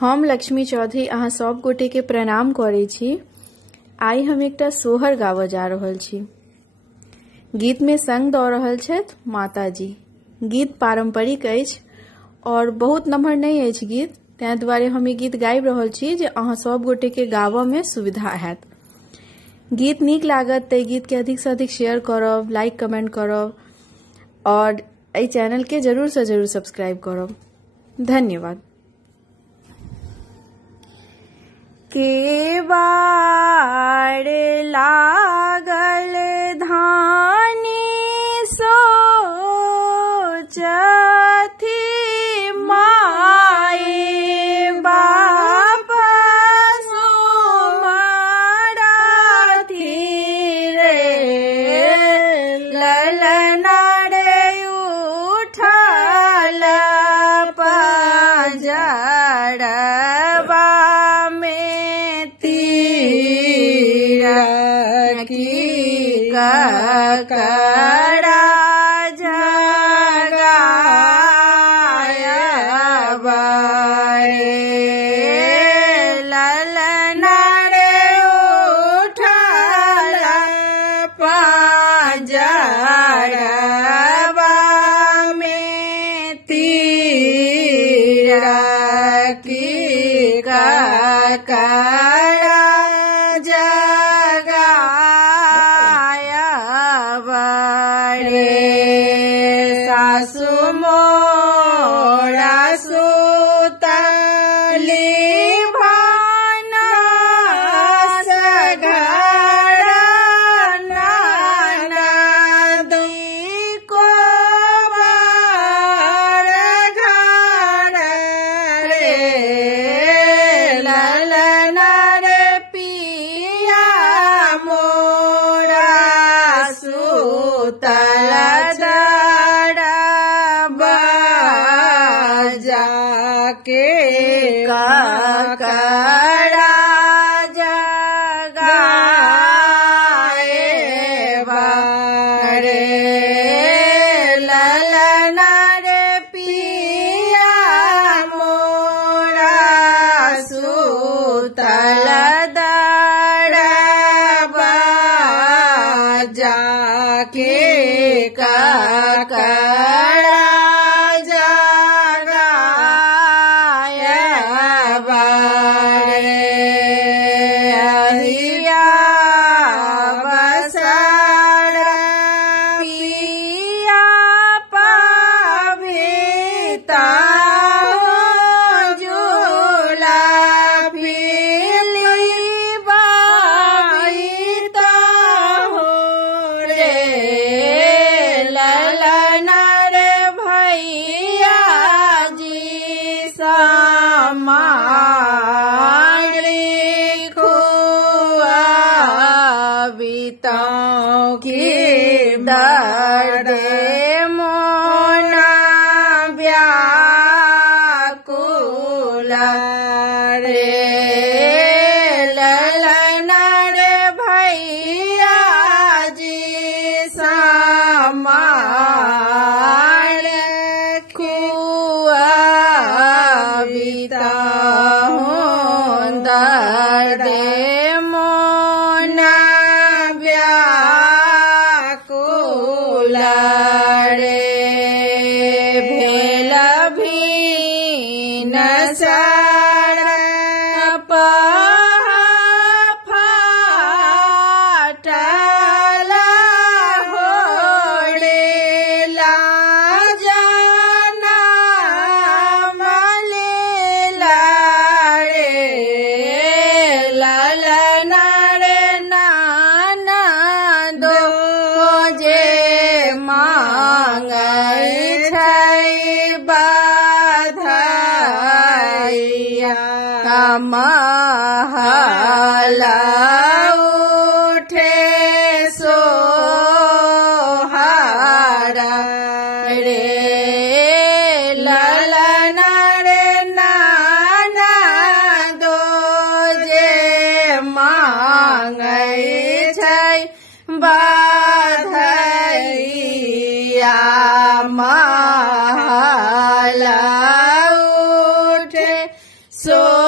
हम लक्ष्मी चौधरी अहाँ सब गोटे के प्रणाम करे छी। आई हम एकटा सोहर गावऽ जा रहल छी। गीत में संग दऽ रहल छथि माताजी। गीत पारंपरिक अछि और बहुत नम्हर नहीं अछि गीत, तैं दुआरे हम ई गीत गाबि रहल छी जे अहाँ सब गोटे के गावऽ में सुविधा हैत। गीत नीक लागत तऽ गीत के अधिक से अधिक शेयर करब, लाइक कमेंट करब और एहि चैनल के जरूर से जरूर सब्सक्राइब करब। धन्यवाद। के बाड़ लागल धानी सोचथि माए बाप सुमरथि रे ललना रे उठल पंजरवा ककड़ा जगायबा रे ललना रे उठल पंजरवा में तीर की ककड़ा सासु मोरा सुतली भानस घर ननदी को बर घर रे ललना रे पिया मोरा सुतल जाके ककड़ा जगायबा रे ललना रे पिया मोरा सुतल दरबा जाके ककड़ा दर्दे मोना व्याकुल रे ललना रे भैया जी समार खुआबिता हूँ दर्दे मोना भेल भीन सर फाटल होड़ेला जनम लेला रे ललना रे नाना दो जे मांगै छै बधाइया महल उठे सोहारा रे ललना रे नाना दो जे मांगै छै बधाइया महल उठे सो